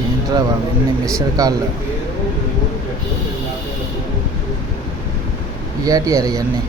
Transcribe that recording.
ఏంట్రా ఇన్ని మిస్డ్ కాళ్ళు ఇయ్యాటి అరే ఇవన్నీ